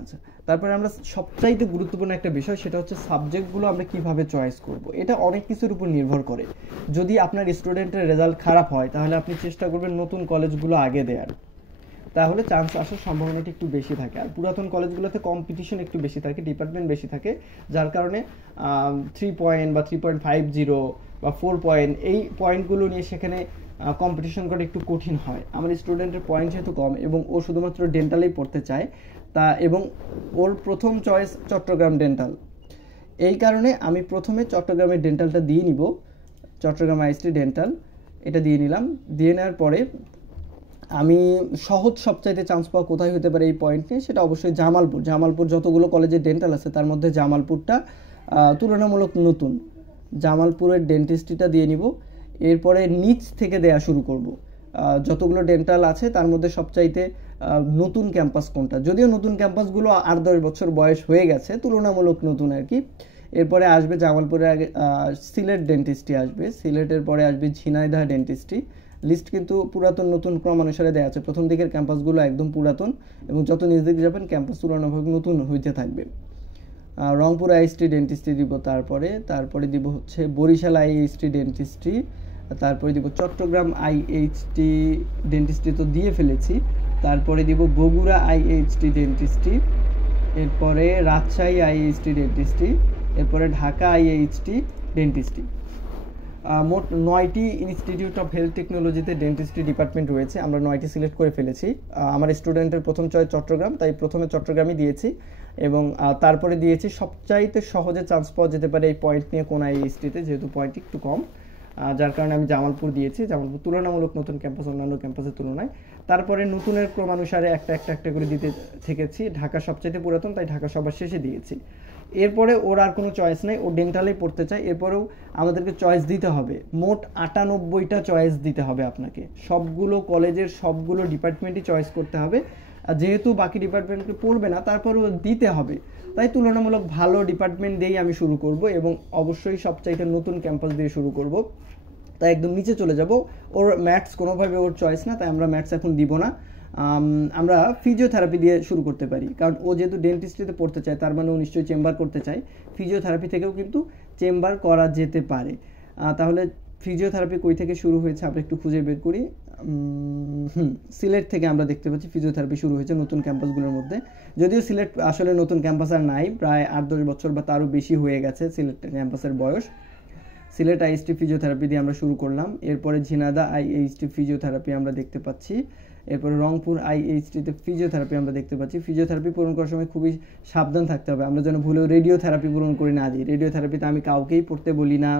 আচ্ছা, তারপরে আমরা সবচাইতে গুরুত্বপূর্ণ একটা বিষয়, সেটা হচ্ছে সাবজেক্টগুলো আমরা কিভাবে চয়েস করব। এটা অনেক কিছুর উপর নির্ভর করে। যদি আপনার স্টুডেন্টের রেজাল্ট খারাপ হয় তাহলে আপনি চেষ্টা করবেন নতুন কলেজগুলো আগে দেওয়ার, তাহলে চান্স আসার সম্ভাবনাটা একটু বেশি থাকে। আর পুরাতন কলেজগুলোতে কম্পিটিশন একটু বেশি থাকে, ডিপার্টমেন্ট বেশি থাকে, যার কারণে 3 পয়েন্ট বা 3.50 বা 4 পয়েন্ট এই পয়েন্টগুলো নিয়ে সেখানে কম্পিটিশন করা একটু কঠিন হয়। আমার স্টুডেন্টের পয়েন্ট যেহেতু কম এবং ও শুধুমাত্র ডেন্টালেই পড়তে চায়, তা এবং ওর প্রথম চয়েস চট্টগ্রাম ডেন্টাল, এই কারণে আমি প্রথমে চট্টগ্রামের ডেন্টালটা দিয়ে নিব, চট্টগ্রাম আইএসটি ডেন্টাল এটা দিয়ে নিলাম। দিয়ে নেওয়ার পরে আমি সহজ সবচাইতে চান্স পাওয়া কোথায় হতে পারে এই পয়েন্ট নিয়ে, সেটা অবশ্যই জামালপুর। জামালপুর যতগুলো কলেজে ডেন্টাল আছে তার মধ্যে জামালপুরটা তুলনামূলক নতুন, জামালপুরের ডেন্টিস্ট্রিটা দিয়ে নিব। এরপরে নিচ থেকে দেয়া শুরু করব। যতগুলো ডেন্টাল আছে তার মধ্যে সবচাইতে নতুন ক্যাম্পাস কোনটা, যদিও নতুন ক্যাম্পাসগুলো 8-10 বছর বয়স হয়ে গেছে, তুলনামূলক নতুন আর কি। এরপরে আসবে জামালপুরে আগে সিলেট ডেন্টিস্ট্রি আসবে, সিলেটের পরে আসবে ঝিনাইদহ ডেন্টিস্ট্রি। লিস্ট কিন্তু পুরাতন নতুন ক্রমানুসারে দেওয়া আছে, প্রথম দিকের ক্যাম্পাসগুলো একদম পুরাতন এবং যত নিজ দিকে যাবেন ক্যাম্পাস তুলনামূলক নতুন হইতে থাকবে। রংপুর আইএসটি ডেন্টিস্ট্রি দিব, তারপরে দিব হচ্ছে বরিশাল আইএইচটি ডেন্টিস্ট্রি, তারপরে দিব চট্টগ্রাম আইএইচটি ডেন্টিস্ট্রি তো দিয়ে ফেলেছি, তারপরে দিব বগুড়া আইএইচটি ডেন্টিস্ট্রি, এরপরে রাজশাহী আইএইচটি ডেন্টিস্ট্রি, এরপরে ঢাকা আইএইচটি ডেন্টিস্ট্রি। মোট 9টি ইনস্টিটিউট অফ হেলথ টেকনোলজিতে ডেন্টিস্ট্রি ডিপার্টমেন্ট রয়েছে, আমরা 9টি সিলেক্ট করে ফেলেছি। আমার স্টুডেন্টের প্রথম চয়েস চট্টগ্রাম, তাই প্রথমে চট্টগ্রামই দিয়েছি এবং তারপরে দিয়েছি সবচাইতে সহজে চান্স পাওয়া যেতে পারে এই পয়েন্ট নিয়ে কোন আইএইচটিতে, যেহেতু পয়েন্ট একটু কম, যার কারণে আমি জামালপুর দিয়েছি। জামালপুর তুলনামূলক নতুন ক্যাম্পাস অন্যান্য ক্যাম্পাসের তুলনায়। তারপরে নতুনের ক্রমানুসারে একটা করে দিতে থেকেছি। ঢাকা সবচাইতে পুরাতন, তাই ঢাকা সবার শেষে দিয়েছি। এরপরে ওর আর কোনো চয়েস নেই, ও ডেন্টালেই পড়তে চায়। এরপরেও আমাদেরকে চয়েস দিতে হবে, মোট 98টা চয়েস দিতে হবে আপনাকে, সবগুলো কলেজের সবগুলো ডিপার্টমেন্টই চয়েস করতে হবে। আর যেহেতু বাকি ডিপার্টমেন্টকে পড়বে না, তারপরেও দিতে হবে, তাই তুলনামূলক ভালো ডিপার্টমেন্ট দিয়েই আমি শুরু করব এবং অবশ্যই সবচাইতে নতুন ক্যাম্পাস দিয়ে শুরু করব। তাই একদম নিচে চলে যাব। ওর ম্যাথস কোনোভাবে ওর চয়েস না, তাই আমরা ম্যাথস এখন দিব না। আমরা ফিজিওথেরাপি দিয়ে শুরু করতে পারি, কারণ ও যেহেতু ডেন্টিস্ট্রিতে পড়তে চায় তার মানে ও নিশ্চয়ই চেম্বার করতে চায়। ফিজিওথেরাপি থেকেও কিন্তু চেম্বার করা যেতে পারে। তাহলে ফিজিওথেরাপি কই থেকে শুরু হয়েছে আমরা একটু খুঁজে বের করি। সিলেট থেকে আমরা দেখতে পাচ্ছি ফিজিওথেরাপি শুরু হয়েছে নতুন ক্যাম্পাসগুলোর মধ্যে, যদিও সিলেট আসলে নতুন ক্যাম্পাস আর নাই, প্রায় 8-10 বছর বা তারও বেশি হয়ে গেছে সিলেট ক্যাম্পাসের বয়স। সিলেট আইএইচটি ফিজিওথেরাপি দিয়ে আমরা শুরু করলাম। এরপরে ঝিনাইদহ আইএইচটি ফিজিওথেরাপি আমরা দেখতে পাচ্ছি। এরপরে রংপুর আইএইচটিতে ফিজিওথেরাপি আমরা দেখতে পাচ্ছি। ফিজিওথেরাপি পূরণ করার সময় খুবই সাবধান থাকতে হবে, আমরা যেন ভুলেও রেডিওথেরাপি পূরণ করে না দিই। রেডিওথেরাপিতে আমি কাউকেই পড়তে বলি না।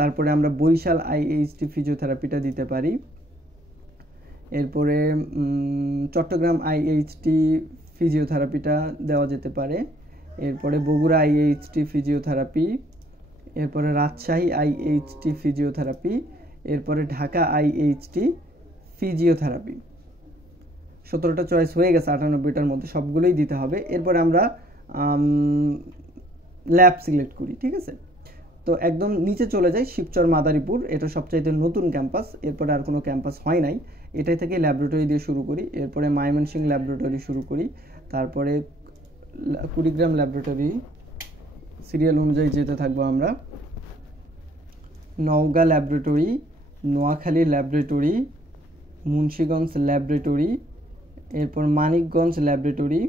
তারপরে আমরা বরিশাল আইএইচটি ফিজিওথেরাপিটা দিতে পারি। এরপরে চট্টগ্রাম আইএইচটি ফিজিওথেরাপিটা দেওয়া যেতে পারে। এরপরে বগুড়া আইএইচটি ফিজিওথেরাপি, এরপরে রাজশাহী আইএইচটি ফিজিওথেরাপি, এরপরে ঢাকা আইএইচটি ফিজিওথেরাপি। 17টা চয়েস হয়ে গেছে 98টার মধ্যে, সবগুলোই দিতে হবে। এরপরে আমরা ল্যাব সিলেক্ট করি, ঠিক আছে। তো একদম নিচে চলে যাই, শিবচর মাদারীপুর, এটা সবচাইতে নতুন ক্যাম্পাস, এরপরে আর কোনো ক্যাম্পাস হয় নাই, এটাই থেকে ল্যাবরেটরি দিয়ে শুরু করি। এরপরে ময়মনসিংহ ল্যাবরেটরি শুরু করি, তারপরে কুড়িগ্রাম ল্যাবরেটরি, সিরিয়াল অনুযায়ী যেতে থাকবো আমরা। Naogaon laboratory, Noakhali laboratory, Munshiganj laboratory, এরপর Manikganj laboratory,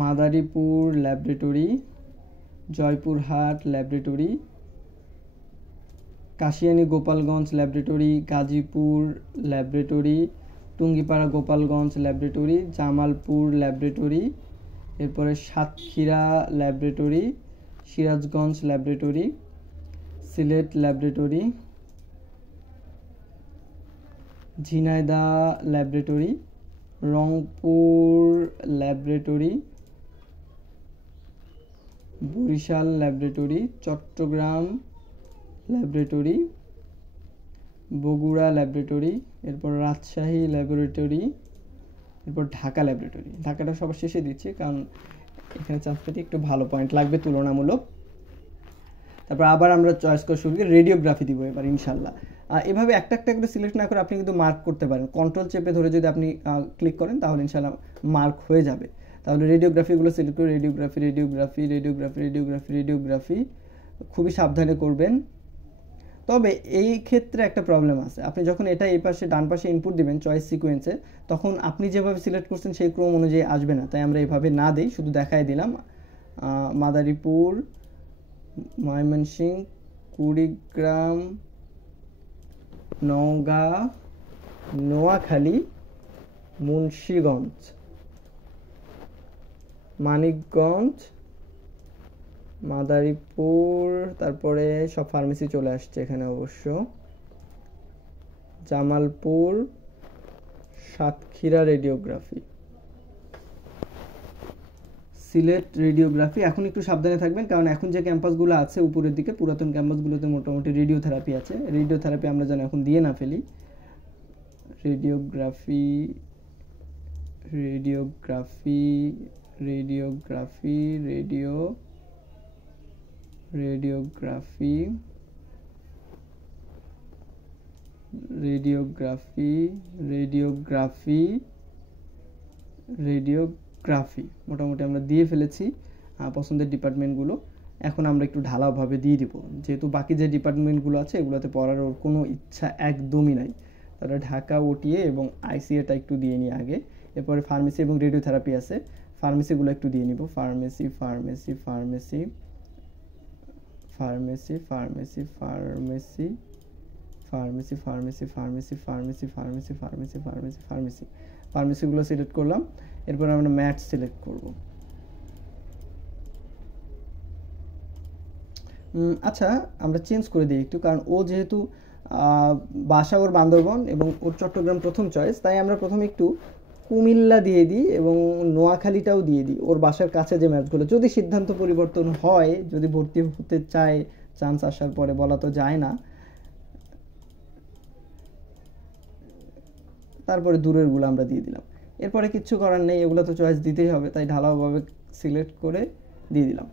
Madaripur laboratory, Joypurhat laboratory, Kashiani Gopalganj laboratory, Gazipur laboratory, Tungipara Gopalganj laboratory, Jamalpur laboratory, এরপরে Satkhira laboratory, Sirajganj laboratory, Sylhet laboratory, Jhenaidah laboratory, Rangpur laboratory, Barisal laboratory, Chittagong laboratory, Bogura laboratory, এরপর রাজশাহী ল্যাবরেটরি, এরপর ঢাকা ল্যাবরেটরি। ঢাকাটা সবার শেষে দিচ্ছি কারণ এখানে চান্স পেতে একটু ভালো পয়েন্ট লাগবে তুলনামূলক। তারপর আবার আমরা চয়েস করে শুরু করি, রেডিওগ্রাফি দিব এবার ইনশাল্লাহ। এভাবে একটা একটা করে সিলেক্ট না করে আপনি কিন্তু মার্ক করতে পারেন। কন্ট্রোল চেপে ধরে যদি আপনি ক্লিক করেন তাহলে ইনশাআল্লাহ মার্ক হয়ে যাবে। তাহলে রেডিওগ্রাফিগুলো সিলেক্ট করে radiography radiography radiography radiography radiography খুবই সাবধানে করবেন। তবে এই ক্ষেত্রে একটা প্রবলেম আছে, আপনি যখন এটা এই পাশে ডান পাশে ইনপুট দিবেন চয়েস সিকোয়েন্সে, তখন আপনি যেভাবে সিলেক্ট করছেন সেই ক্রম অনুযায়ী আসবে না। তাই আমরা এইভাবে না দিই, শুধু দেখাই দিলাম মাদারীপুর, ময়মনসিংহ, কুড়িগ্রাম, নওগাঁ, নোয়াখালী, মুন্সিগঞ্জ, মানিকগঞ্জ, মাদারীপুর, তারপরে সব ফার্মেসি চলে আসছে এখানে অবশ্য, জামালপুর, সাতক্ষীরা রেডিওগ্রাফি, সিলেট রেডিওগ্রাফি। এখন একটু সাবধানে থাকবেন, কারণ এখন যে ক্যাম্পাসগুলো আছে উপরের দিকে পুরাতন ক্যাম্পাসগুলোতে মোটামুটি রেডিওথেরাপি আছে। রেডিওথেরাপি আমরা যেন এখন দিয়ে না ফেলি। Radiography radiography radiography radiography radiography radiography radiography মোটামুটি আমরা দিয়ে ফেলেছি পছন্দের ডিপার্টমেন্টগুলো। এখন আমরা একটু ঢালাওভাবে দিয়ে দিব, যেহেতু বাকি যে ডিপার্টমেন্টগুলো আছে এগুলোতে পড়ার ওর কোনো ইচ্ছা একদমই নাই। তাহলে ঢাকা, ওটিএ এবং আইসিএটা একটু দিয়ে নিই আগে। এরপরে ফার্মেসি এবং রেডিওথেরাপি আছে, ফার্মেসিগুলো একটু দিয়ে নিব। Pharmacy pharmacy pharmacy pharmacy pharmacy pharmacy pharmacy pharmacy pharmacy pharmacy pharmacy pharmacy pharmacy pharmacy ফার্মেসিগুলো সিলেক্ট করলাম। এরপর আমরা ম্যাথস সিলেক্ট করব। আচ্ছা, আমরা চেঞ্জ করে দিই একটু, কারণ ও যেহেতু বাসা ওর বান্দরবন এবং ওর চট্টগ্রাম প্রথম চয়েস, তাই আমরা প্রথমে একটু কুমিল্লা দিয়ে দিই এবং নোয়াখালীটাও দিয়ে দিই, ওর বাসার কাছে যে ম্যাচগুলো। যদি সিদ্ধান্ত পরিবর্তন হয়, যদি ভর্তি হতে চায় চান্স আসার পরে, বলা তো যায় না, তারপরে দূরেরগুলো আমরা দিয়ে দিলাম। এরপরে কিচ্ছু করার নেই, এগুলো তো চয়েস দিতেই হবে, তাই ঢালাওভাবে সিলেক্ট করে দিয়ে দিলাম।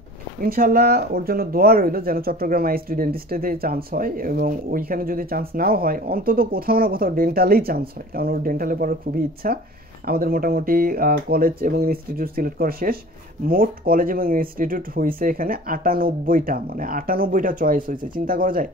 ইনশাল্লাহ ওর জন্য দোয়া রইল যেন চট্টগ্রাম আইএসটি ডেন্টিস্টেতে চান্স হয়, এবং ওইখানে যদি চান্স নাও হয় অন্তত কোথাও না কোথাও ডেন্টালেই চান্স হয়, কারণ ওর ডেন্টালে পড়ার খুবই ইচ্ছা। আমাদের মোটামুটি কলেজ এবং ইনস্টিটিউট সিলেক্ট করা শেষ। মোট কলেজ এবং ইনস্টিটিউট হয়েছে এখানে 98টা, মানে 98টা চয়েস হয়েছে। চিন্তা করা যায়